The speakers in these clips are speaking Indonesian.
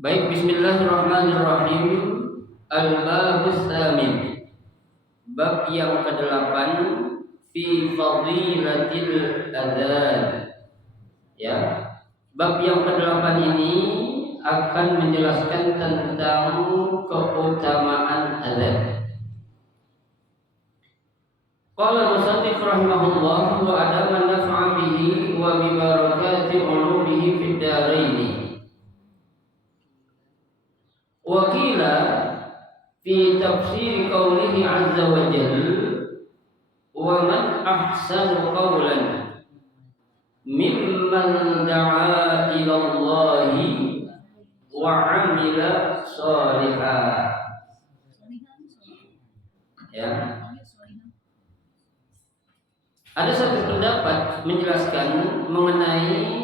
Baik, bismillahirrahmanirrahim. Al-babus tsamin. Bab yang ke-8 fi fadilatil adzan. Ya. Bab yang ke-8 ini akan menjelaskan tentang keutamaan adzan. Qala musannif rahimahullah wa adama naf'a bihi wa bi barakati ulumihi fid dharain. Wa qila fi tafsir qawlihi 'azza wa jalla wa man ahsanu qawlan mimman da'a ila Allahi wa 'amila shalihan. Ya. Ada satu pendapat menjelaskan mengenai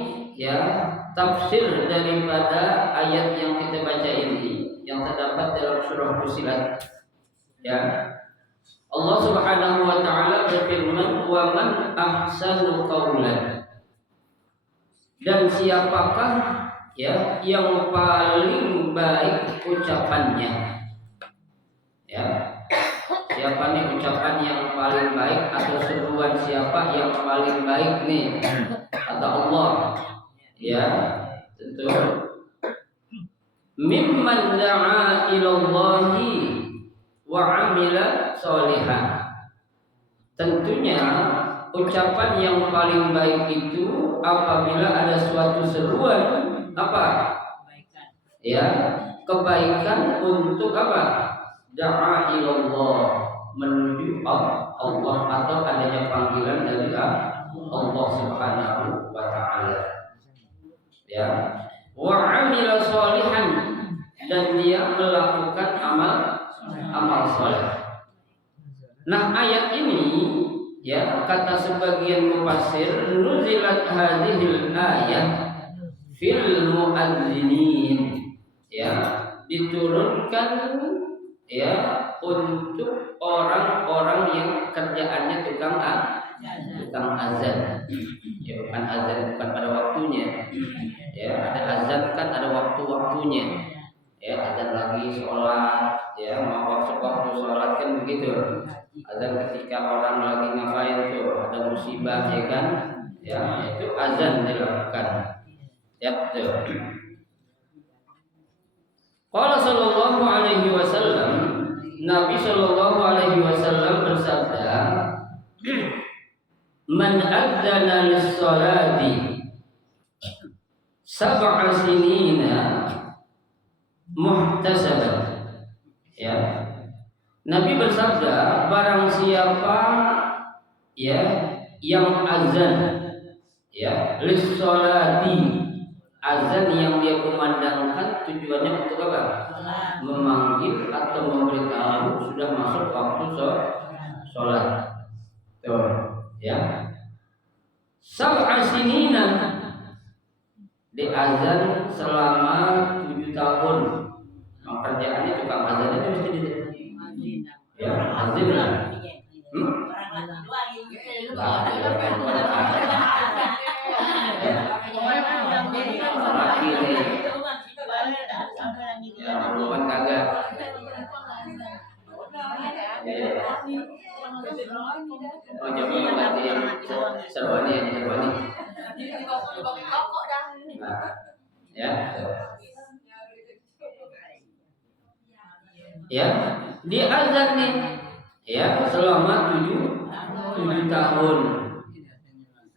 tafsir daripada ayat yang kita baca ini yang terdapat dalam surah Fussilat. Ya. Allah Subhanahu wa taala berfirman, "Wa man ahsanu qawlan." Dan siapakah yang paling baik ucapannya? Ya. Siapa nih ucapan yang paling baik atau seruan siapa yang paling baik nih? Kata Allah. Ya, tentu mimman da'a ila Allahi wa 'amila sholihan. Tentunya ucapan yang paling baik itu apabila ada suatu seruan kebaikan untuk da'a ila Allah, menuju Allah atau adanya panggilan dari Allah Subhanahu wa taala. Ya, wa 'amila sholihan, dan dia melakukan amal saleh. Nah, ayat ini kata sebagian mufassir, nuzilat hadhil ayat fil muadzinin, diturunkan untuk orang-orang yang kerjaannya tukang azan. Bukan azan bukan pada waktunya. Ada azan kan ada waktu-waktunya. Azan lagi sholat, mau waktu sholat kan begitu. Azan ketika orang lagi ngapain tuh, ada musibah itu azan dilakukan. Qala sallallahu alaihi wasallam, Nabi sallallahu alaihi wasallam bersabda, "Man adzana lis-sholati sab'a sinina muhtasaban." Nabi bersabda, barang siapa yang azan lis-sholati, azan yang dia kumandangkan tujuannya untuk apa? Memanggil atau memberitahu sudah masuk waktu sholat. Sab'a sinina, di azan selama 7 tahun. Pekerjaannya tukang azan itu mesti azan lah. Laki nih. Perempuan kagak. Oh, coba berarti yang seruannya. Di azan nih selama 7 tahun.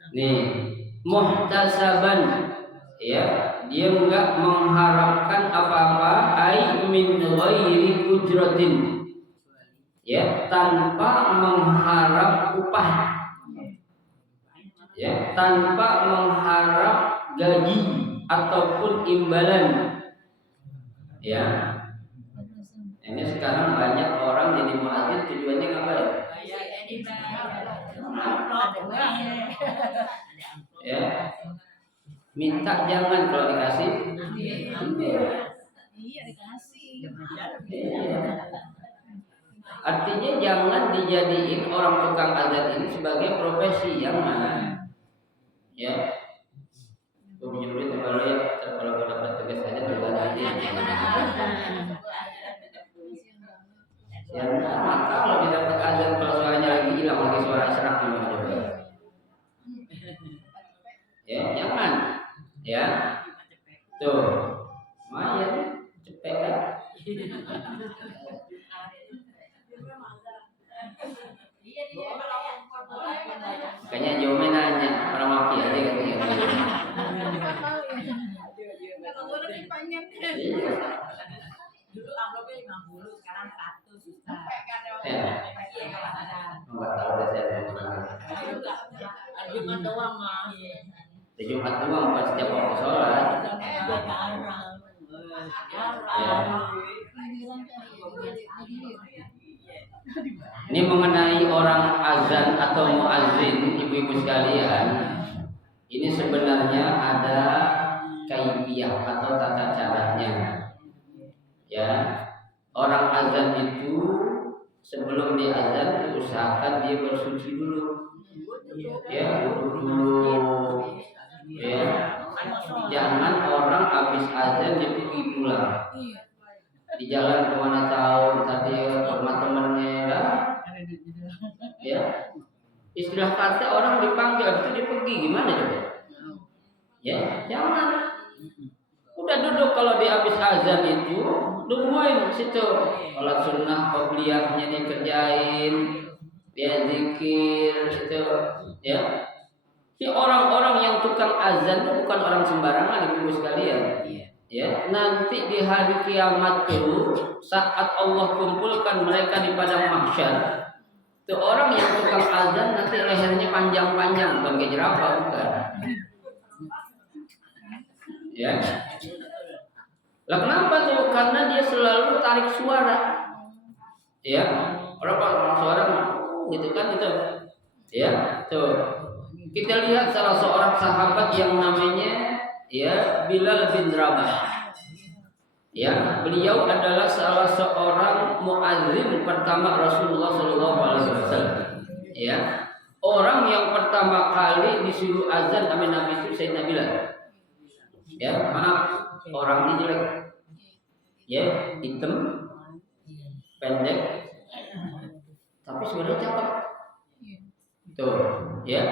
Nih, muhtasaban, dia enggak mengharapkan apa-apa, ai min ghairi ujratin, tanpa mengharap upah, tanpa mengharap gaji ataupun imbalan. Ini sekarang banyak orang jadi muadzin tujuannya ngapain? Minta jangan, kalau dikasih. Iya, dikasih. Artinya jangan dijadiin orang tukang azan ini sebagai profesi yang mana. Gue pinjam duit kalau kalau gue dapat tugas aja juga aja. Ya, jangan. Ya. Tuh. Lumayan cepet kan? Makanya Jome nanya orang mafia aja kan ya. Dulu amplopnya 50, sekarang 100 susah. Ya. Enggak tahu deh saya. Jumat doang mah. Di Jumat doang pas setiap waktu sholat. Ini mengenai orang azan atau muazzin, ibu-ibu sekalian. Ini sebenarnya ada kaifiah atau tata caranya. Ya, orang azan itu sebelum dia azan diusahakan dia bersuci dulu. Ya, dulu. Ya, jangan orang habis azan dia pergi pulang. Di jalan kemana tahu tadi ke rumah temannya lah. Ya, istilah kata orang dipanggil habis itu dia pergi gimana coba? Ya, jangan. Udah duduk kalau di habis azan itu nungguin situ. Sholat sunnah qobliyahnya dikerjain, dia zikir situ. Ya, si orang-orang yang tukang azan itu bukan orang sembarangan ibu sekalian. Ya, nanti di hari kiamat itu saat Allah kumpulkan mereka di padang mahsyar, itu orang yang tukang azan nanti lehernya panjang-panjang, bukan kayak jerapah bukan. Ya. Lah kenapa tuh? Karena dia selalu tarik suara. Ya, orang suara gitu kan itu. Ya, tuh. Kita lihat salah seorang sahabat yang namanya ya Bilal bin Rabah. Ya, beliau adalah salah seorang muazzin pertama Rasulullah SAW. Ya, orang yang pertama kali disuruh azan sama Nabi itu Sayyidina Bilal. Ya, maaf orangnya jelek. Ya, hitam, pendek, tapi sebenarnya cakep. Tuh, ya.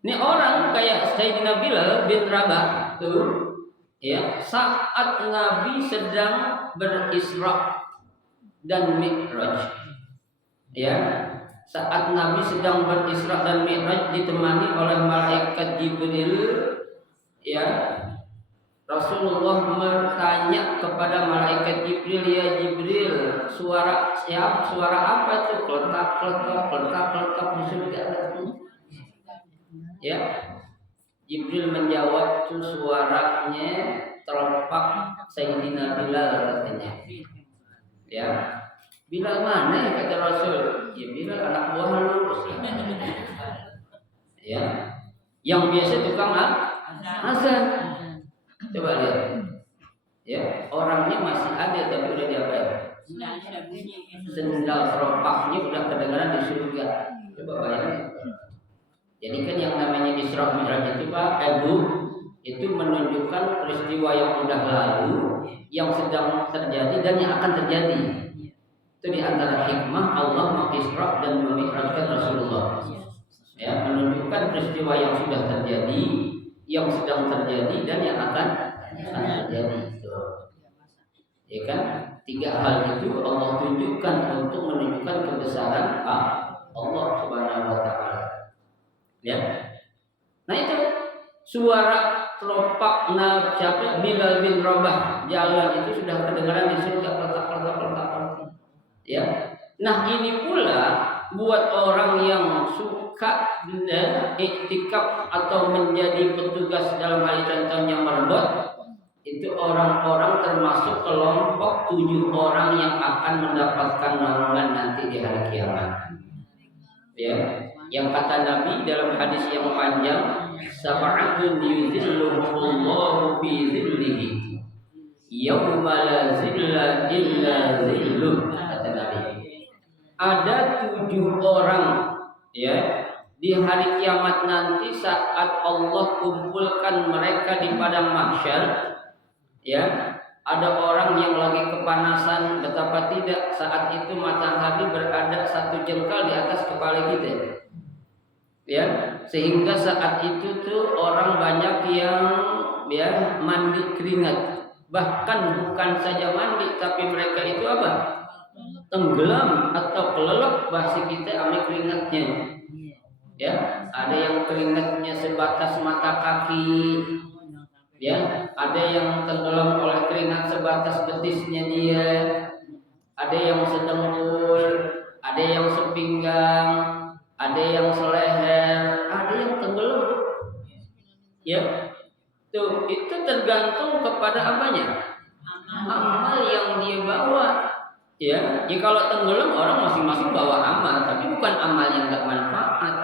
Ini orang kayak Sayyidina Bilal bin Rabah tuh, ya, saat Nabi sedang berisra dan mi'raj, ya, saat Nabi sedang berisra dan mi'raj ditemani oleh malaikat Jibril, ya, Rasulullah bertanya kepada malaikat Jibril, ya Jibril, suara siapa? Suara apa itu? Kletak di surga. Ya, Jibril menjawab itu suaranya teropak Sayyidina Bilal katanya. Ya, Bilal mana ya kata Rasul? Ya Bilal anak buah lu. Ya, yang biasa tukang azan. Coba lihat. Ya, orangnya masih ada tapi udah diapain? Sendal teropaknya udah kedengaran di surga. Coba bayangin. Jadi kan yang namanya Isra Mi'raj itu Pak Ibu itu menunjukkan peristiwa yang sudah lalu, yang sedang terjadi dan yang akan terjadi. Itu di antara hikmah Allah mengisra dan memi'rajkan Rasulullah. Ya, menunjukkan peristiwa yang sudah terjadi, yang sedang terjadi dan yang akan terjadi. Ya kan? Tiga hal itu Allah tunjukkan untuk menunjukkan kebesaran Allah Subhanahu wa taala. Ya. Nah itu suara teropak siapa Bilal bin Rabah jalan itu sudah kedengaran di surga letak. Ya. Nah ini pula buat orang yang suka iktikaf atau menjadi petugas dalam hal contohnya merbot, itu orang-orang termasuk kelompok 7 orang yang akan mendapatkan naungan nanti di hari kiamat. Ya. Yang kata Nabi dalam hadis yang panjang, sab'atun yuzilluhumullahu fi zillihi yauma la zilla illa zilluh, kata Nabi. Ada 7 orang ya di hari kiamat nanti saat Allah kumpulkan mereka di padang mahsyar, ya. Ada orang yang lagi kepanasan, betapa tidak saat itu matahari berada 1 jengkal di atas kepala kita. ya, sehingga saat itu tuh orang banyak yang ya mandi keringat, bahkan bukan saja mandi tapi mereka itu apa, tenggelam atau kelelep bahasa kita ame keringatnya, ya, ada yang keringatnya sebatas mata kaki, ya, ada yang tenggelam oleh keringat sebatas betisnya dia, ada yang sedengkul, ada yang sepinggang, ada yang seleher, ada yang tenggelam, ya. Tuh, itu tergantung kepada apanya? Amal yang dia bawa. Ya, kalau tenggelam orang masing-masing bawa amal, tapi bukan amal yang enggak manfaat.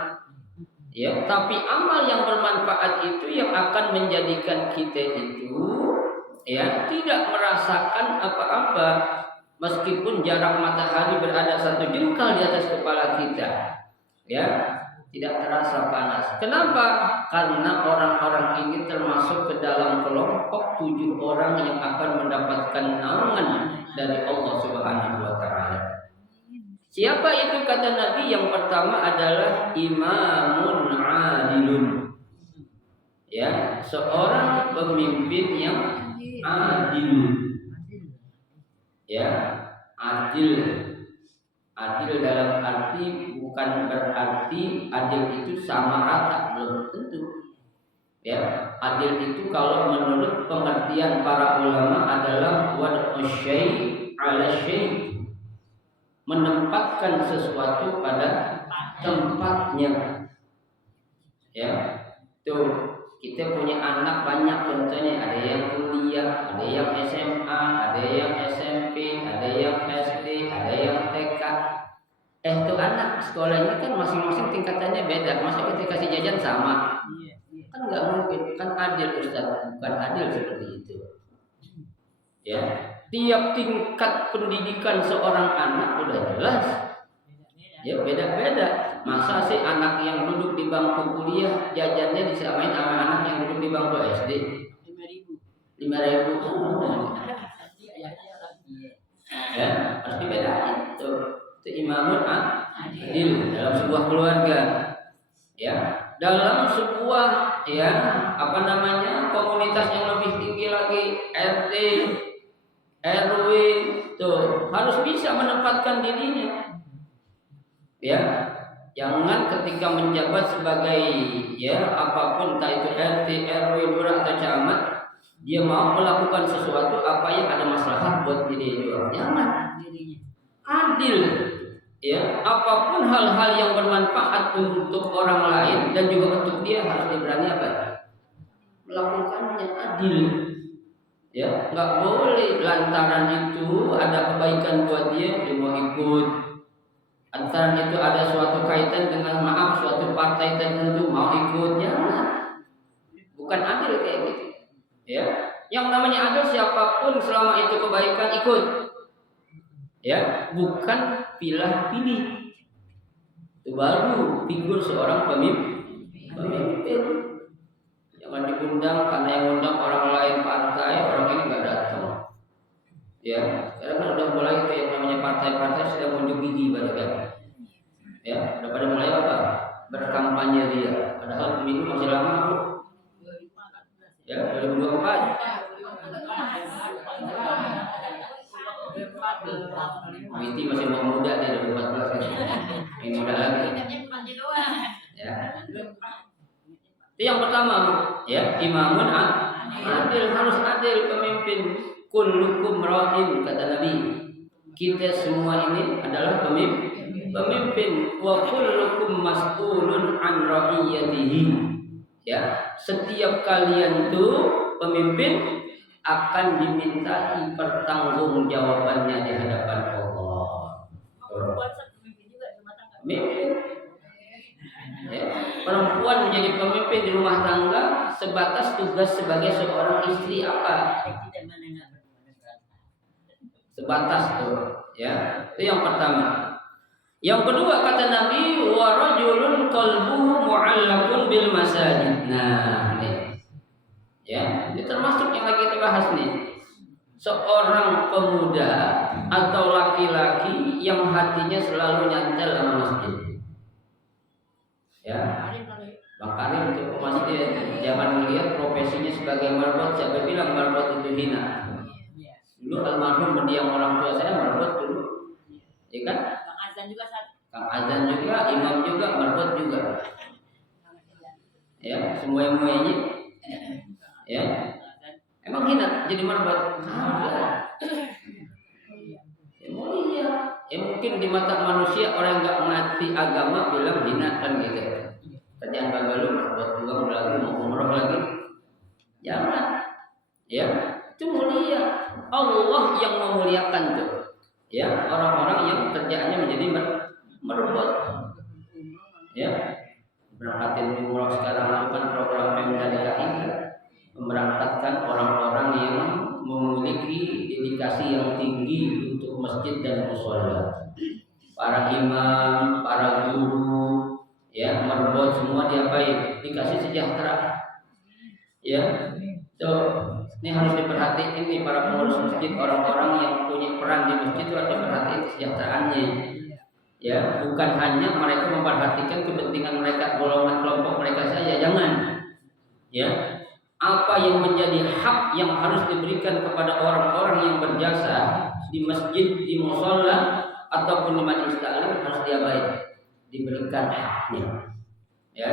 Ya, tapi amal yang bermanfaat itu yang akan menjadikan kita itu ya tidak merasakan apa-apa meskipun jarak matahari berada 1 jengkal di atas kepala kita. Ya, tidak terasa panas. Kenapa? Karena orang-orang ini termasuk ke dalam kelompok 7 orang yang akan mendapatkan naungan dari Allah Subhanahu wa taala. Siapa itu kata Nabi? Yang pertama adalah imamun adilun. Ya, seorang pemimpin yang adil. Ya, adil. Adil dalam arti bukan berarti adil itu sama rata, belum tentu. Ya, adil itu kalau menurut pengertian para ulama adalah wad'u syai' 'ala syai', menempatkan sesuatu pada tempatnya. Ya, tuh kita punya anak banyak contohnya, ada yang kuliah, ada yang SMA, ada yang SMP, ada yang SD, ada yang TK. Tuh anak sekolahnya kan masing-masing tingkatannya beda, masa kita kasih jajan sama? Kan nggak mungkin, kan adil Ustaz, bukan adil seperti itu. Ya, tiap tingkat pendidikan seorang anak udah jelas, ya beda-beda. Masa sih anak yang duduk di bangku kuliah jajannya disamain sama anak yang duduk di bangku SD? 5.000. Ya, pasti beda itu. Itu imamun adil dalam sebuah keluarga. Ya, dalam sebuah ya apa namanya komunitas yang lebih tinggi lagi, RT, RW, tuh harus bisa menempatkan dirinya. Ya, jangan ketika menjabat sebagai ya apapun, entah itu RT, RW, lurah atau camat, dia mau melakukan sesuatu apa yang ada maslahat buat diri dia. Jangan. Adil. Ya, apapun hal-hal yang bermanfaat untuk orang lain dan juga untuk dia harus diberani apa? Melakukannya adil. Ya, nggak boleh lantaran itu ada kebaikan buat dia mau ikut. Lantaran itu ada suatu kaitan dengan maaf suatu partai tertentu mau ikut, jangan. Bukan adil kayak gitu. Ya, yang namanya adil siapapun selama itu kebaikan ikut. Ya, bukan pilih-pilih. Itu baru figur seorang pemimpin. Jangan diundang karena yang undang orang lain partai, orang ini nggak datang. Ya, sekarang kan udah mulai itu yang namanya partai-partai sudah menunjuk gigi pada kan. Ya, udah pada mulai apa? Berkampanye dia. Padahal pemilu masih lama, Bu. Ya, 2024. Witi masih mau muda dia 2014 kan. Ini muda lagi. Ya. Itu yang pertama, ya, imamun adil, harus adil pemimpin. Kullukum ra'in kata Nabi. Kita semua ini adalah pemimpin. Wa kullukum mas'ulun an ra'iyatihi. Ya, setiap kalian tuh pemimpin akan dimintai pertanggungjawabannya di hadapan Allah. Pemimpin. Ya, perempuan menjadi pemimpin di rumah tangga sebatas tugas sebagai seorang istri apa? Sebatas tuh, ya. Itu yang pertama. Yang kedua kata Nabi, wa rajulun qalbuhu mu'allaqun bil masajid. Nah, ini. Ya, ini termasuk yang lagi kita bahas nih. Seorang pemuda atau laki-laki yang hatinya selalu nyantel sama masjid. Ya, jangan melihat profesinya sebagai marbot. Siapa bilang marbot itu hina? Dulu almarhum mendiang orang tua saya marbot dulu, ya kan? Kang Azan juga saat. Kang Azan juga, imam juga, marbot juga. Ya, semuanya, ya. Emang hina jadi marbot? Enggak. Ya, mulia. Ya mungkin di mata manusia orang nggak mengerti agama bilang hina kan gitu. Kerjaan kagak lu marbot juga lagi mau umroh lagi. Jangan. Ya, itu mulia. Allah yang memuliakan tuh. Ya, orang-orang yang kerjaannya menjadi marbot. Ya. Berangkatin umroh sekarang itu kan program Pemda DKI memberangkatkan orang-orang yang memiliki dedikasi yang tinggi untuk masjid dan mushola. Para imam, para guru, ya marbot semua diapain? Dikasih sejahtera. Ya, tuh ini harus diperhatiin nih para pengurus masjid, orang-orang yang punya peran di masjid itu harus diperhatiin kesejahteraannya. Ya, bukan hanya mereka memperhatikan kepentingan mereka, golongan kelompok mereka saja, jangan. Ya, apa yang menjadi hak yang harus diberikan kepada orang-orang yang berjasa di masjid, di mushola ataupun di majelis taklim harus diabaikan, diberikan haknya. Ya,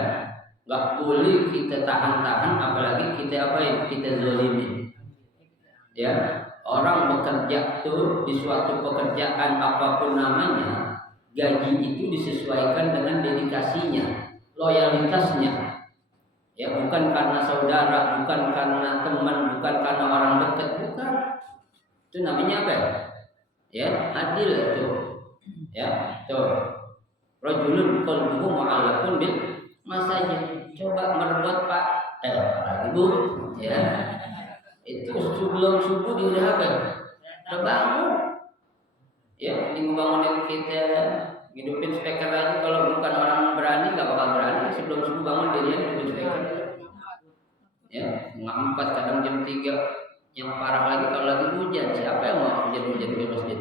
nggak boleh kita tahan-tahan, apalagi kita apain, kita zalimin. Ya, orang bekerja tuh di suatu pekerjaan apapun namanya, gaji itu disesuaikan dengan dedikasinya, loyalitasnya. Ya, bukan karena saudara, bukan karena teman, bukan karena orang dekat, bukan. Itu namanya apa? Ya, adil itu. Ya, tuh. Rajulun qalbuhu mu'allaqun bil masajid. Coba merebut Pak, Ibu, ya. Itu sebelum subuh dia udah apa? Udah bangun. Ya, ini ngebangunin kita, ngidupin speaker aja. Kalau bukan orang berani, nggak bakal berani. Sebelum subuh bangun dia ngidupin speaker. Ya, ngampat kadang jam 3. Yang parah lagi kalau lagi hujan, siapa yang mau hujan-hujan di masjid?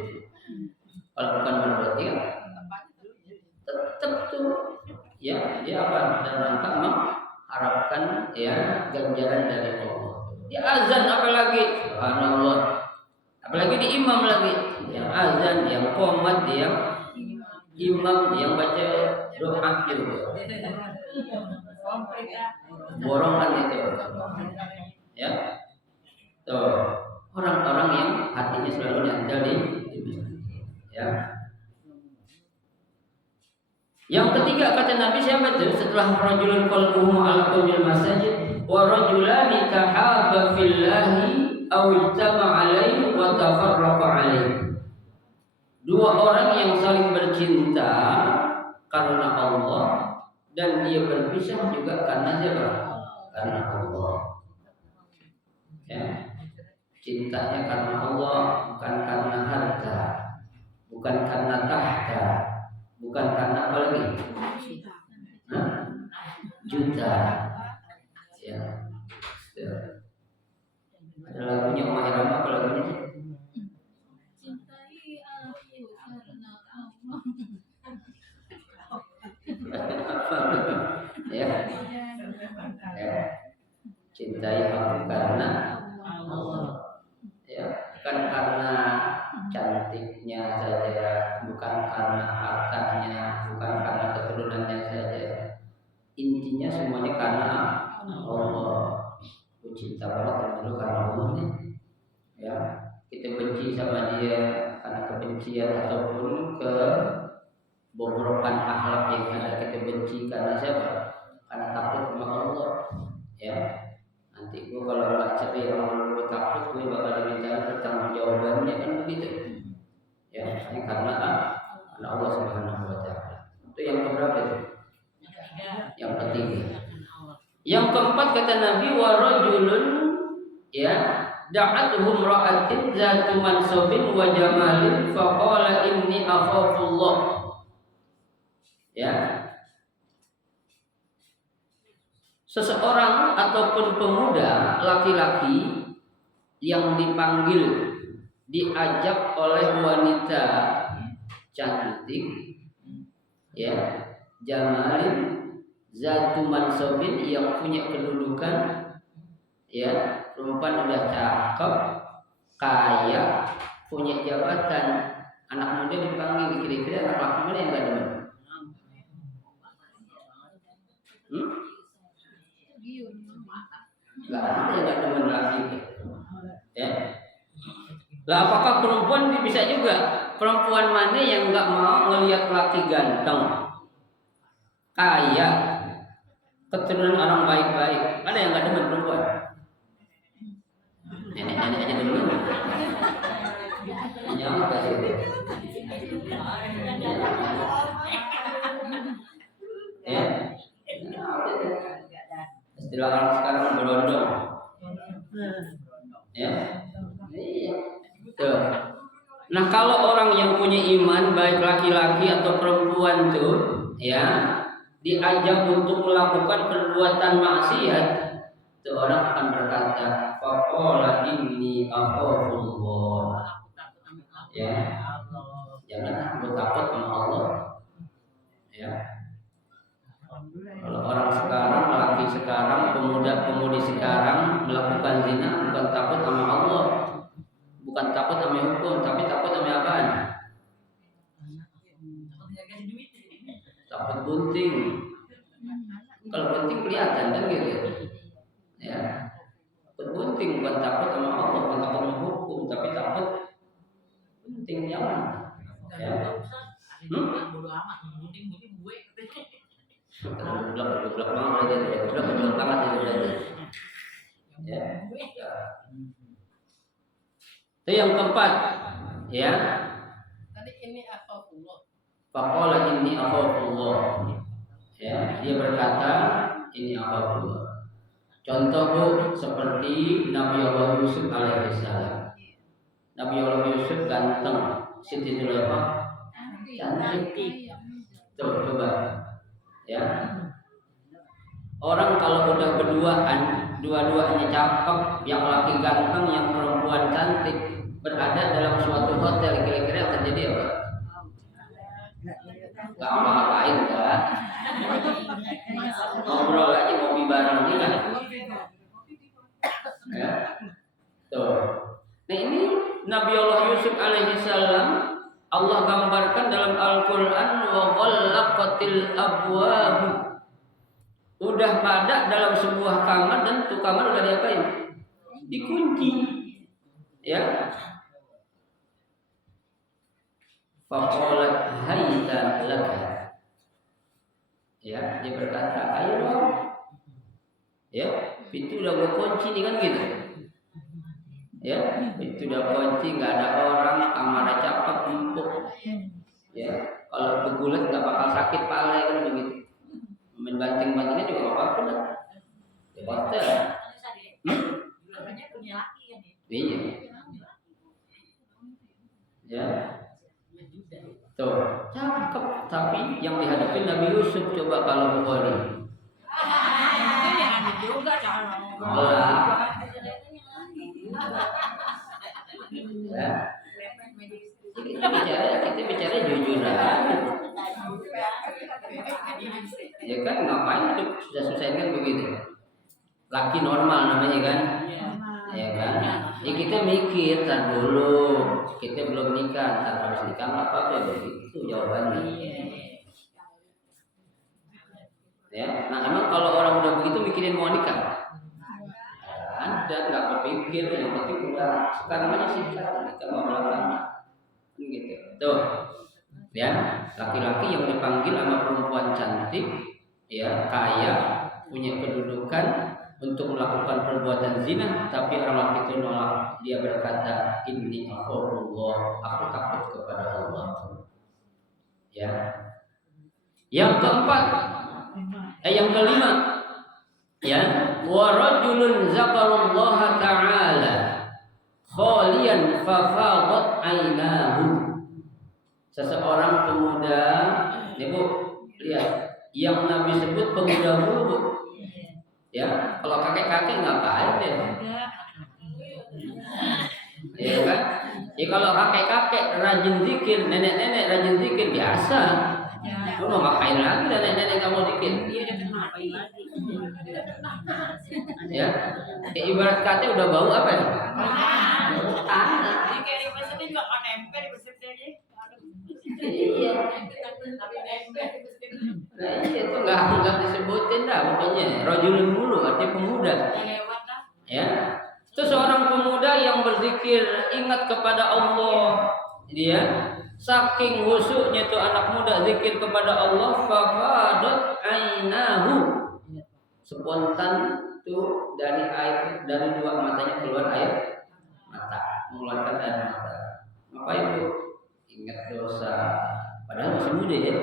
Kalau bukan merebut ya, tetap tuh. Ya, dia apa? Dan rangka mengharapkan ya ganjaran dari Allah. Dia azan apalagi, subhanallah. Apalagi di imam lagi, yang azan, yang qomat, dia imam yang baca doa gitu. Borongan itu. Ya. Tuh, orang-orang yang hatinya selalu nyantel di ya. Yang ketiga kata Nabi siapa itu? Setelah rajulun qalbuhu mu'allaqun bil masajid wa rajulani tahabba fillahi aw ijtama alaihi wa tafarraqa alaihi. Dua orang yang saling bercinta karena Allah dan dia berpisah juga karena siapa? Karena Allah. Ya. Cintanya karena Allah, bukan karena harta, bukan karena tahta, bukan karena apa lagi? Juta. Ya. Ya. Ada lagunya Omah Irama, apa lagunya? Cintai aku karena Allah. Ya. Ya. Cintai aku karena Allah. Ya, bukan karena cantiknya saja, bukan karena hartanya, bukan karena keturunannya saja. Intinya semuanya karena Allah. Aku cinta banget dulu karena Allah nih. Ya, kita benci sama dia karena kebencian ataupun kebobrokan akhlak yang ada, kita benci karena siapa? Karena takut sama Allah. Ya, nanti gua kalau nggak ceria sama lu takut, gue bakal diminta pertanggungjawabannya kan begitu. Ya, ini karena Allah Subhanahu Wa Taala. Itu yang keberapa itu? Yang ketiga. Yang keempat kata Nabi, wa rajulun ya da'atuhum ra'atin zatu mansabin wa jamalin faqala inni akhafullah. Ya. Seseorang ataupun pemuda laki-laki yang dipanggil, diajak oleh wanita cantik, ya, jamalin, zatu mansabin, yang punya kedudukan, ya, perempuan udah cakep, kaya, punya jabatan. Anak muda dipanggil, kira-kira anak laki mana yang gak demen? Gak ada yang gak demen laki, ya. Lah apakah perempuan bisa juga? Perempuan mana yang gak mau ngelihat laki ganteng, kaya, keturunan orang baik-baik? Ada yang gak demen perempuan? Nenek-nenek aja demen. Nyawa gak sih? Ya. Istilah orang sekarang berondong. Ya. Iya. Tuh. Nah, kalau orang yang punya iman, baik laki-laki atau perempuan tuh, ya, diajak untuk melakukan perbuatan maksiat, tuh orang akan berkata, faqala inni akhafullah. Ya. Jangan aku takut sama Allah. Ya. Kalau orang sekarang, laki sekarang, pemuda-pemudi sekarang melakukan zina, bukan takut sama Allah, bukan takut sama hukum, tapi takut sama apaan? Takut bunting. Kalau bunting kelihatan kan gitu. Ya. Takut bunting, bukan takut sama Allah, bukan takut sama hukum, tapi takut bunting jangan. Ya. Bodo amat, bunting gue. Geblok banget aja, geblok banget aja. Ya. Itu yang keempat, ya. Tadi ini akhafullah. Faqala inni akhafullah. Ya, dia berkata ini akhafullah. Contoh seperti Nabi Allah Yusuf alaihissalam. Nabi Allah Yusuf ganteng, Siti Zulaikha cantik. Tuh, coba. Ya. Orang kalau udah berduaan, dua-duanya cakep, yang laki ganteng, yang perempuan cantik, berada dalam suatu hotel, kira-kira yang terjadi apa? Gak ngapa-ngapain kan? Ngobrol aja, ngopi bareng nih kan? Ya. Tuh. Nah ini Nabi Allah Yusuf alaihissalam, Allah gambarkan dalam Al-Quran, wa ghallaqatil abwab. Udah pada dalam sebuah kamar dan tuh kamar udah diapain? Dikunci. Ya. Faqalat hayta laka. Ya, dia berkata, ayo dong. Ya, pintu udah gue kunci nih kan gitu. Ya, pintu udah kunci, nggak ada orang, kamarnya cakep, empuk. Ya, kalau begulat nggak bakal sakit pala kan begitu. Main banting-bantingnya juga apa-apa dah. Ya hotel. Punya laki kan ya? Iya. Ya. Tuh, cakep. Tapi yang dihadapi Nabi Yusuf, coba kalau Bukhari. Juga jangan Ya. Kita bicara jujur aja. Ya kan ngapain hidup susah-susahin kan begitu. Laki normal namanya kan. Ya kan. Ya kita mikir tar dulu. Kita belum nikah, tar habis nikah nggak apa-apa begitu jawabannya. Ya. Nah emang kalau orang udah begitu mikirin mau nikah? Ada, nggak kepikir, yang penting udah sekarang aja sikat, kita mau belakang, gitu. Tuh, ya, laki-laki yang dipanggil sama perempuan cantik, ya, kaya, punya kedudukan untuk melakukan perbuatan zina, tapi orang laki itu nolak, dia berkata, inni akhafullah, aku takut kepada Allah. Ya. Yang keempat, yang kelima, ya, wa rajulun zakarullaha ta'ala khaliyan fafadat ainahu. Seseorang pemuda, Ibu lihat, yang Nabi sebut pemuda mulu, Bu. Ya, kalau kakek-kakek ngapain deh? Ya kan? Ya kalau kakek-kakek rajin zikir, nenek-nenek rajin zikir biasa. Lu mau ngapain lagi nenek-nenek kamu dikit? Iya dia kena ngapain lagi? Ya, ibarat kata udah bau apa ya? Tanah. Jadi kayak di pesepnya juga kan nempel di pesepnya aja. Iya. Tapi nempel di pesepnya. Nah, iya itu nggak disebutin dah pokoknya. Rajulun mulu artinya pemuda. Lewat dah. Ya, itu seorang pemuda yang berzikir ingat kepada Allah. Dia saking khusyuknya itu anak muda zikir kepada Allah, fafadat ainahu. Spontan tuh dari dua matanya keluar air mata, mengeluarkan air mata. Ngapain tuh? Ingat dosa. Padahal masih muda ya.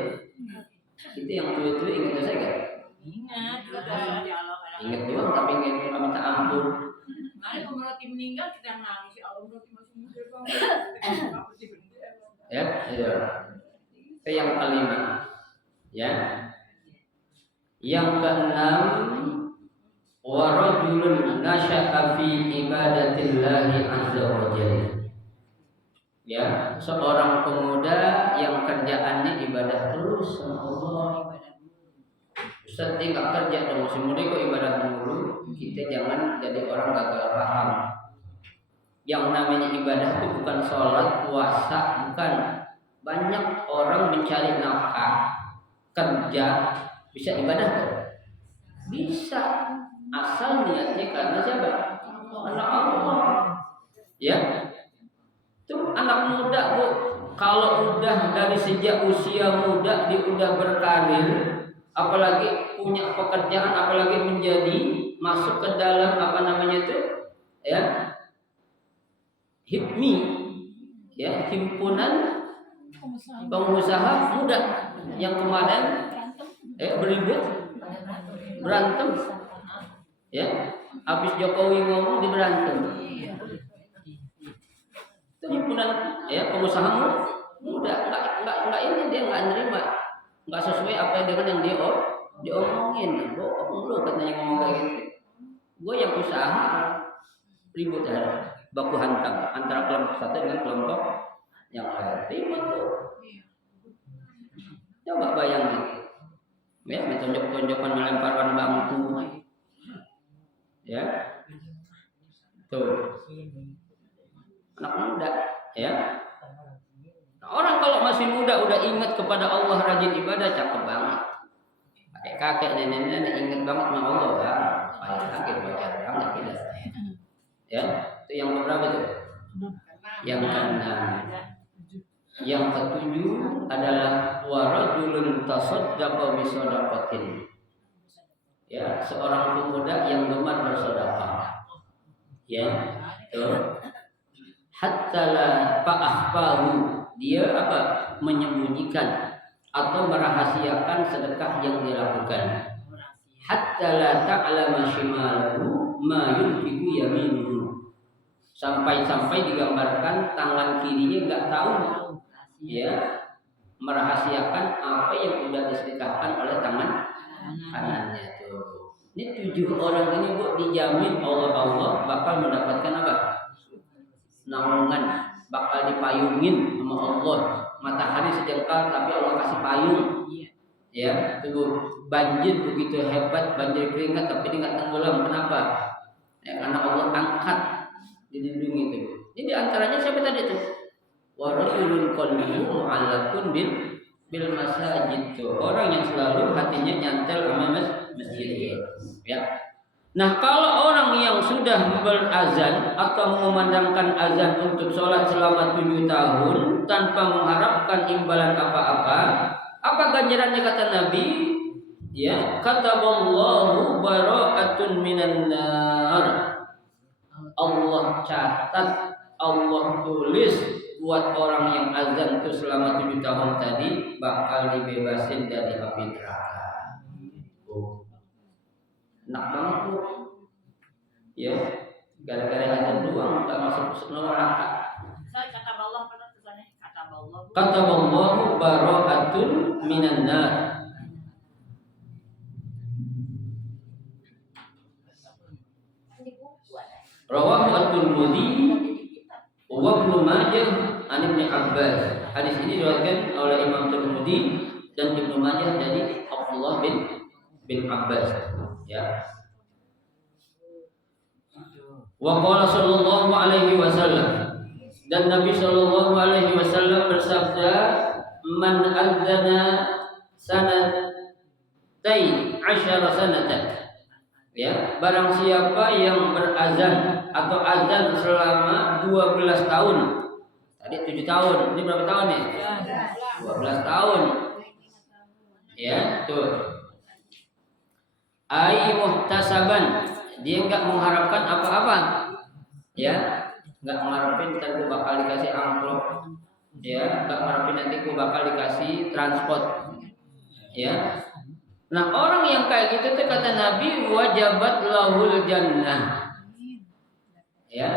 Itu yang tua-tua ingat dosa kan? Ingat juga dosa di Allah. Ingat doang tapi ingat minta ampun. Mari pemerhati meninggal kita nangis ya Allah berarti masih muda bang. Ya, iya. Itu yang kelima. Ya. Yang keenam, wa rajulun nasya'a fi ibadatillahi azza wa jalla. Ya, seorang pemuda yang kerjaannya ibadah terus sama Allah. Ustaz nggak kerja dong, masih muda kok ibadah mulu. Kita jangan jadi orang gagal paham. Yang namanya ibadah itu bukan sholat, puasa, bukan. Banyak orang mencari nafkah, kerja, bisa ibadah kok? Bisa, asal niatnya karena siapa? Karena Allah. Ya, itu anak muda bu, kalau udah dari sejak usia muda dia udah berkarir, apalagi punya pekerjaan, apalagi menjadi masuk ke dalam apa namanya itu, ya, HIPMI, ya, himpunan pengusaha muda yang kemarin berantem, ya, habis Jokowi ngomong diberantem. Itu himpunan ya pengusaha muda nggak ini dia nggak nerima, nggak sesuai apa dengan yang dia omongin. Bohong lu katanya ngomong kayak gitu. Gue yang usaha ribut ya, baku hantam antara kelompok satu dengan kelompok yang lain, ribut tuh. Coba bayangin, ya, tonjok-tonjokan melemparkan bangku, ya, tuh, anak muda, ya. Nah, orang kalau masih muda udah ingat kepada Allah, rajin ibadah, cakep banget. Kakek nenek ingat banget sama Allah, ya. Paling kakek baca banget tidak. Ya, itu yang berapa tuh? Yang keenam. Yang ketujuh adalah warajulun tasaddaqa bi shadaqatin. Ya, seorang pemuda yang gemar bersedekah. Ya, tuh. Hatta la fa'ahfahu, dia apa? Menyembunyikan atau merahasiakan sedekah yang dilakukan. Hatta la ta'lama shimalahu ma yunfiqu yaminuhu. Sampai-sampai digambarkan tangan kirinya enggak tahu, ya, merahasiakan apa yang sudah disedekahkan oleh tangan kanannya tuh. Ini 7 orang ini bu dijamin Allah bakal mendapatkan apa? Naungan, bakal dipayungin sama Allah. Matahari sejengkal tapi Allah kasih payung. Ya, tuh banjir begitu hebat, banjir keringat tapi dia nggak tenggelam. Kenapa? Ya, karena Allah angkat, dilindungi itu. Ini diantaranya siapa tadi tuh? Warajulun qalbuhu mu'allaqun bil masajid, tuh orang yang selalu hatinya nyantel sama masjid. Ya. Nah, kalau orang yang sudah berazan atau mengumandangkan azan untuk sholat selama 7 tahun tanpa mengharapkan imbalan apa-apa, apa ganjarannya kata Nabi? Ya, kataballahu bara'atun minan nar. Allah catat, Allah tulis buat orang yang azan itu selama 7 tahun tadi bakal dibebasin dari api neraka. Enak banget bu, ya, gara-gara azan doang nggak masuk neraka. Saya kata Allah pada tulisannya Kata Allah bara'atun minan nar. Rawahu at-Tirmidzi wa Ibnu Majah an Ibnu Abbas. Hadis ini diriwayatkan oleh Imam Tirmidzi dan Ibnu Majah dari Abdullah bin Abbas. Ya. Wa qala sallallahu alaihi wasallam, dan Nabi sallallahu alaihi wasallam bersabda, man adzana sanatai asyara sanatan. Ya, barang siapa yang berazan atau azan selama 12 tahun. Tadi 7 tahun, ini berapa tahun nih? 12 tahun. Ya, tuh. Ai muhtasaban, dia enggak mengharapkan apa-apa. Ya, enggak mengharapin ntar gua bakal dikasih amplop. Ya, enggak mengharapin nanti gua bakal dikasih transport. Ya. Nah, orang yang kayak gitu tuh kata Nabi wajabat lahul jannah. Ya,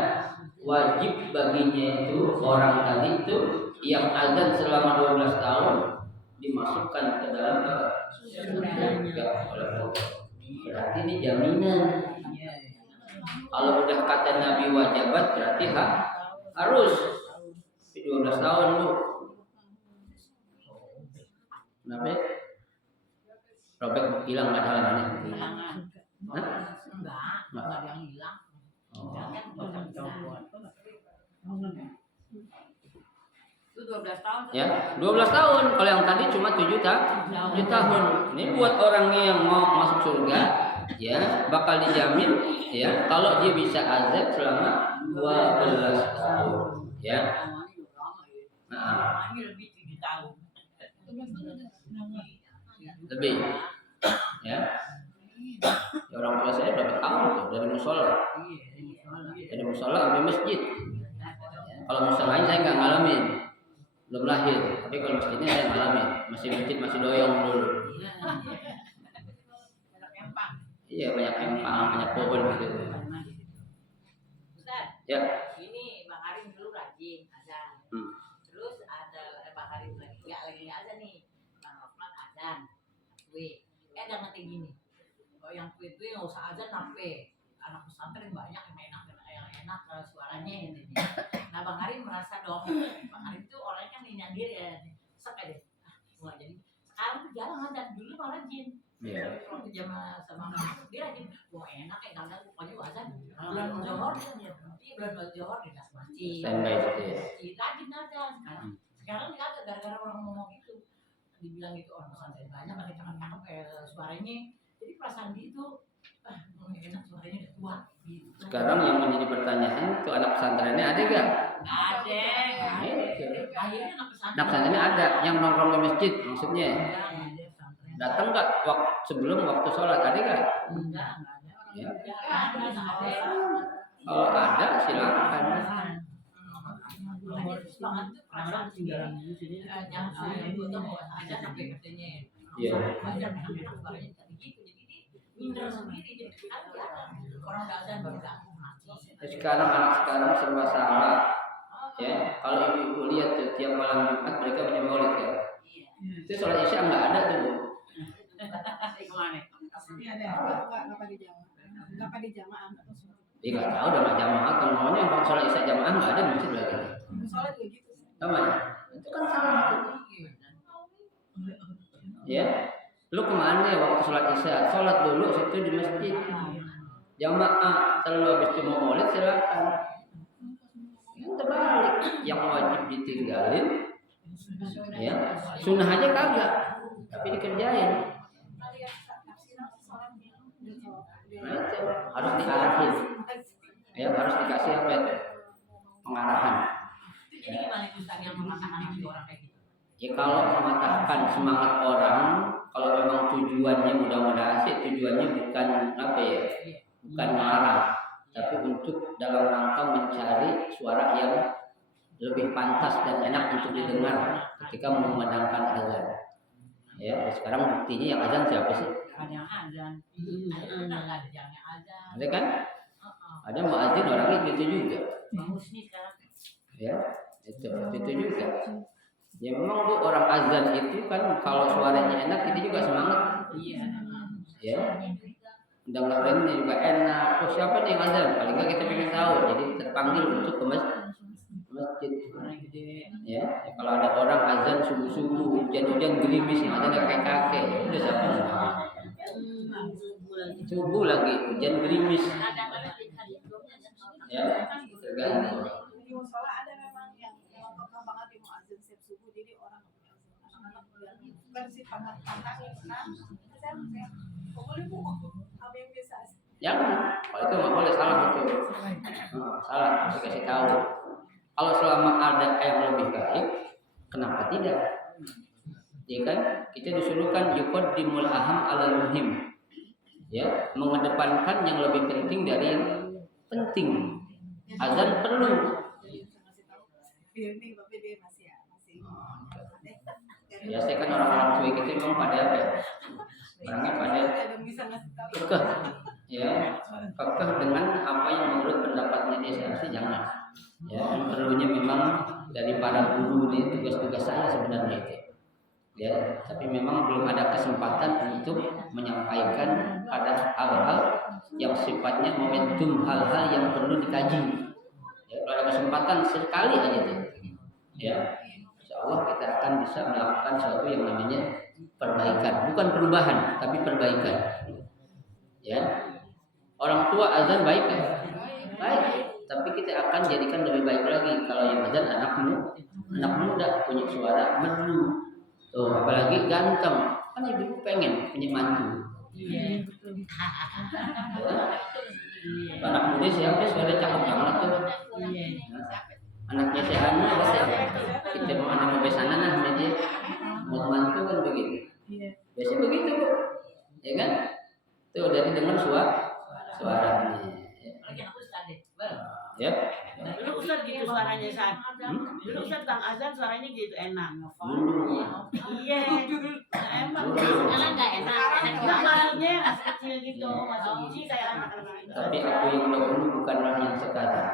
wajib baginya itu orang tadi itu yang azan selama 12 tahun dimasukkan ke dalam surga. Berarti ini jaminan. Kalau udah kata Nabi wajabat berarti harus 12 tahun lu. Kenapa? Robek hilang nggak ada halamannya? Enggak ada yang hilang. Itu 12 tahun. Ya, 12 tahun. Kalau yang tadi cuma 7 tahun. Ini buat orang yang mau masuk surga, ya, bakal dijamin, ya, kalau dia bisa azab selama 12 tahun, ya. Nah, Ini lebih 7 tahun. lebih, ya. Ya, orang tua saya berapa tahun tuh dari musola, dari musola sampai masjid. Kalau musola lain saya nggak ngalamin, belum lahir. Tapi kalau masjidnya saya ngalamin, masih masjid masih doyong dulu. Iya, banyak empang, banyak pohon gitu. Ustaz, Ya. ini Bang Arin dulu rajin azan. Terus ada Bang Arin lagi azan nih. Bang Lokman azan. Kue. Ada ngerti gini. Kalau yang kue itu nggak usah azan sampai anak pesantren banyak yang enak suaranya gitu. Nah, Bang Arin merasa dong. Bang Arin tuh orangnya kan nyindir ya. Sek aja. Mulai jadi sekarang tuh jarang azan. Dulu mah rajin. Iya. Waktu jamaah sama dia lagi, wah enak ya kadang pokoknya azan bulan Johor dia bulan Johor di tas masjid. Standby gitu ya. Rajin azan sekarang nggak ada gara-gara orang ngomong gitu, dibilang gitu orang pesantren banyak ada cakep kayak suaranya, jadi perasaan dia itu enak suaranya udah tua. Gitu. Sekarang yang menjadi pertanyaan itu anak pesantrennya ada gak? Ada. Akhirnya Anak pesantrennya ada yang nongkrong di masjid maksudnya. Datang nggak sebelum waktu sholat ada nggak? Ya. Kalau ada silakan. Iya. Sekarang anak sekarang serba salah. Ya, kalau ibu lihat tuh tiap malam Jumat mereka punya maulid kan. Itu sholat isya nggak ada tuh. Enggak di jamaah. Iya nggak tahu udah nggak jamaah. Kalau maunya kalau sholat isya jamaah nggak ada di masjid lagi. Sholat juga gitu. Sama ya? Itu kan salah tuh. Ya, lu kemana ya waktu sholat isya? Sholat dulu situ di masjid. Jamaah, kalau habis itu mau maulid silakan. Yang terbalik, yang wajib ditinggalin, ya sunnah aja kagak, tapi dikerjain. Nah, itu harus diarahin, ya harus dikasih apa itu pengarahan. Jadi gimana itu yang mematahkan hati orang kayak gitu? Ya kalau mematahkan semangat orang, kalau memang tujuannya mudah-mudahan sih tujuannya bukan apa ya, bukan melarang, tapi untuk dalam rangka mencari suara yang lebih pantas dan enak untuk didengar ketika memandangkan azan. Ya, sekarang buktinya yang azan siapa sih? Ada yang azan, ada yang azan. Ada kan? Ada muadzin orang itu juga. Bang Husni sekarang. Ya, itu juga. Ya memang bu orang azan itu kan kalau suaranya enak kita juga semangat. Iya. Ya, dengerin juga enak. Oh siapa nih yang azan? Paling nggak kita pengen tahu. Jadi terpanggil untuk ke masjid. Ya, kalau ada orang azan subuh-subuh, hujan-hujan gerimis, ada kakek-kakek, udah siapa? Subuh lagi, hujan gerimis. Ya, tergantung. Di musola ada memang yang kokoh banget yang mau azan setiap subuh, jadi orang anak-anak bukan si pantangin kan? Saya boleh bu, apa yang biasa? Jangan, kalau itu nggak boleh, salah itu. Salah, harus kasih tahu. Kalau selama ada yang lebih baik, kenapa tidak? Ya kan, kita disuruhkan yuqaddimul aham alal muhim. Ya, mengedepankan yang lebih penting dari yang penting. Azan perlu. Ini bapak dia masih. Ya, saya kan orang-orang tua kita memang pada apa ya? Orangnya pada kekeh, ya, kekeh dengan apa yang menurut pendapatnya dia. Seharusnya jangan. Ya, yang perlunya memang dari para guru ini tugas-tugas saya sebenarnya itu. Ya, tapi memang belum ada kesempatan untuk menyampaikan pada hal-hal yang sifatnya momentum, hal-hal yang perlu dikaji. Ya, kalau ada kesempatan sekali aja tuh. Ya, insya Allah kita akan bisa melakukan sesuatu yang namanya perbaikan, bukan perubahan, tapi perbaikan. Ya, orang tua azan baik kan? Baik, tapi kita akan jadikan lebih baik lagi kalau yang azan anak muda punya suara merdu. Tuh, apalagi ganteng, kan ibu pengen punya mantu. Ya. Anak muda siapa suara cakep banget tuh. Anaknya si Anu apa sih? Kita mau anak besanan lah dia. Mau mantu kan begitu. Biasanya begitu bu, ya kan? Tuh dari dengar suaranya. Ya. Dulu Ustaz gitu suaranya San. Dulu Ustaz Bang Azan suaranya gitu enak. Iya. Emang Karena nggak enak. enggak malnya masih kecil gitu, masih biji kayak anak-anak. Tapi aku yang dahulu bukanlah yang sekarang.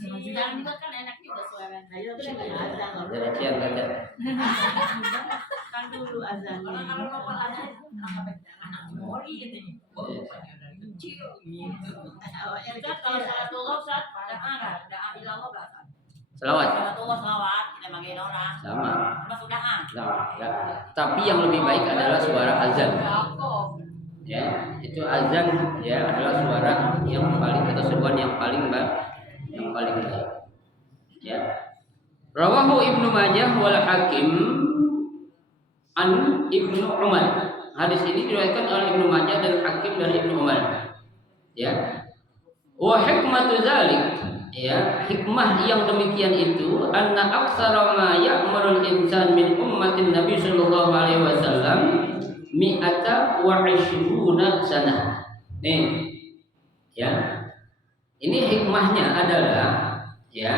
Sekarang juga kan enak juga suara. Nah itu kan azan. Dari siang saja. Kan dulu azan. Kalau ngomong azan, anak mori katanya. Kecil. Ustaz kalau salat duha Ustaz, doa ilallah berapa? Selawat. Salat duha selawat, kita manggil orang. Sama. Masuk doa. Ya. Tapi yang lebih baik adalah suara azan. Ya, itu azan ya adalah suara yang paling atau seruan yang paling baik. Ya. Rawahu Ibnu Majah wal Hakim an Ibnu Umar. Hadis ini diriwayatkan oleh Ibnu Majah dan Hakim dari Ibnu Umar. Ya. Wa hikmatu zalik, ya, hikmah yang demikian itu anna aktsara ma ya'murul insan min ummatin Nabi sallallahu alaihi wasallam mi'ata wa 'ishruna sanah. Nih. Ya. Ini hikmahnya adalah ya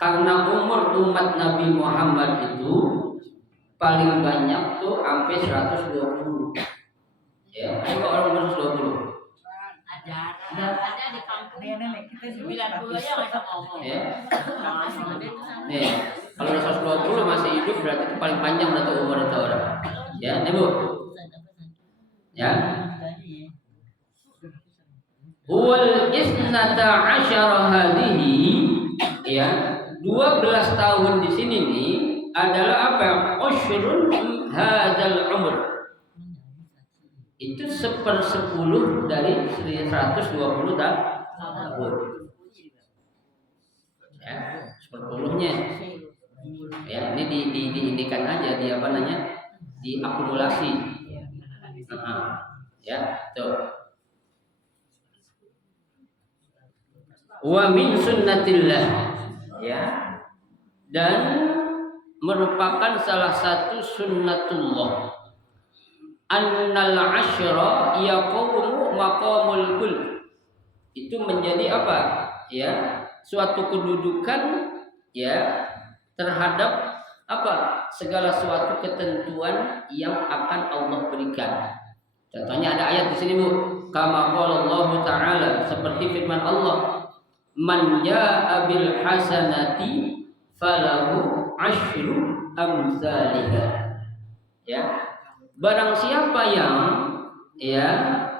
karena umur umat Nabi Muhammad itu paling banyak tuh sampai 120. Ya, ada orang umur 120. Ada di kampung Nenek kita 90 aja nggak bisa ngomong. Ya. Nih, kalau 120 masih hidup berarti itu paling panjang berarti umur itu orang. Ya, nih Bu. Ya. Wal isnata asyara hadhihi, ya, 12 tahun di sini nih adalah apa? Usyrun hadzal umur. Itu 1/10 dari 120 tahun. Ya, 1/10-nya. Ya, ini diindikan aja di apa namanya? Diakumulasi. Ya, tuh. Wa min sunnatillah, ya, dan merupakan salah satu sunnatullah annal asyra yaqumu maqamul kul. Itu menjadi apa? Ya, suatu kedudukan ya terhadap apa? Segala suatu ketentuan yang akan Allah berikan. Contohnya ada ayat di sini Bu, kama qala Allah Ta'ala, seperti firman Allah, man jaa bil hasanati falahu asyru amsalihha. Ya, barang siapa yang ya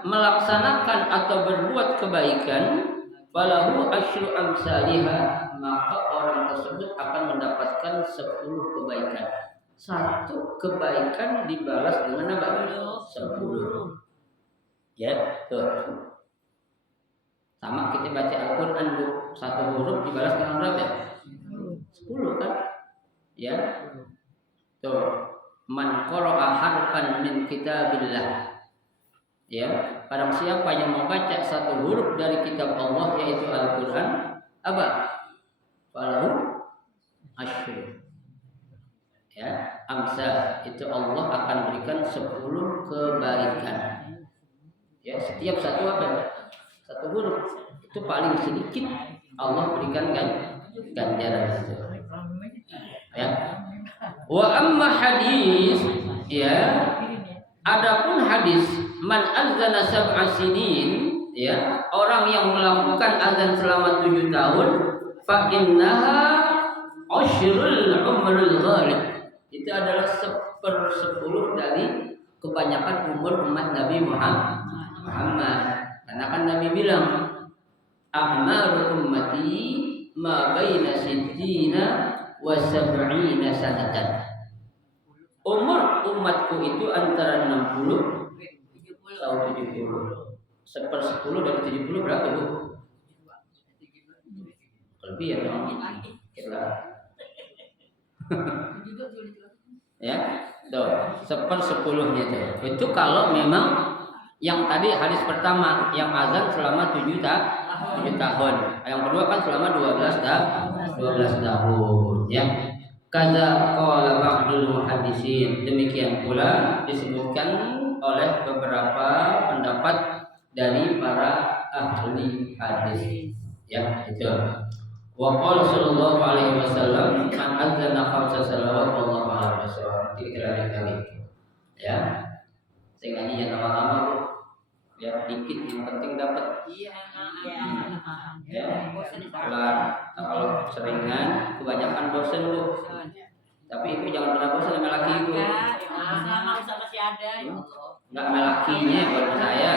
melaksanakan atau berbuat kebaikan, falahu asyru amsalihha, maka orang tersebut akan mendapatkan 10 kebaikan. Satu kebaikan dibalas dengan apa? 10. Ya, tuh. Sama kita baca Al-Qur'an, satu huruf dibalas dengan berapa? 10 kan? Ya. Tuh. Man qara'a harfan min kitabillah. Ya, barang siapa yang membaca satu huruf dari kitab Allah yaitu Al-Qur'an, apa? Falahu asyru. Ya, amsal itu Allah akan berikan 10 kebaikan. Ya, setiap satu apa? Satu huruf itu paling sedikit Allah berikan ganjaran itu. Ya. Wa amma hadis, ya, adapun hadis man azana sab'a sinin, ya, orang yang melakukan azan selama 7 tahun, fa innaha asyrul umrul ghalib, itu adalah 1/10 dari kebanyakan umur umat Nabi Muhammad. Karena kan Nabi bilang a'maru ummati ma baina sittina wa sab'ina sanatan. Umur umatku itu antara 60 atau 70. 1/10 dari 70 berapa, Bu? Lebih ya dong. Kira. Ya, tuh 1/10-nya itu. Itu kalau memang yang tadi hadis pertama yang azan selama 7 tahun. Yang kedua kan selama 12 tahun, ya. Kaza qala ba'dul muhaddisin, demikian pula disebutkan oleh beberapa pendapat dari para ahli hadis, ya, itu. Wa qala sallallahu alaihi wasallam man adzana khamsa salawat wallahu a'lam bishawab. Kita lanjut lagi, ya. Saya ngaji jangan lama-lama, Bu. Ya, dikit yang penting dapat. Ya, kalau seringan kebanyakan bosan, Bu. Tapi ibu jangan pernah bosan sama laki ibu. Selama usaha masih ada, ya Allah. Enggak sama lakinya buat saya.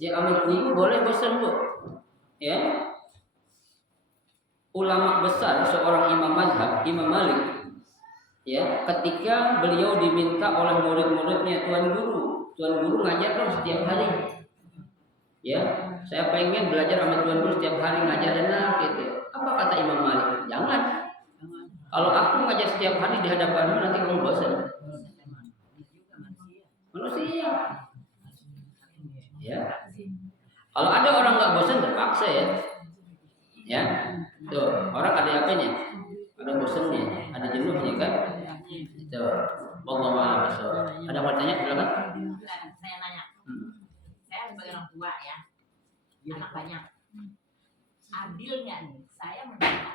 Ya, sama guru boleh bosan, Bu. Ya. Ulama besar seorang imam mazhab, Imam Malik, ya, ketika beliau diminta oleh murid-muridnya, Tuan Guru ngajar dong setiap hari. Ya, saya pengen belajar sama Tuan Guru setiap hari ngajar enak gitu. Apa kata Imam Malik? Jangan. Kalau aku ngajar setiap hari di hadapanmu nanti kamu bosan. Manusia. Ya. Kalau ada orang nggak bosan terpaksa, ya. Ya. Tuh, orang ada apanya? Ada bosannya, ada jenuhnya kan? Itu. Wallahu a'lam bishawab. Ada yang mau tanya? Silakan. Saya nanya. Saya sebagai orang tua, ya. Anak banyak. Adil nggak nih? Saya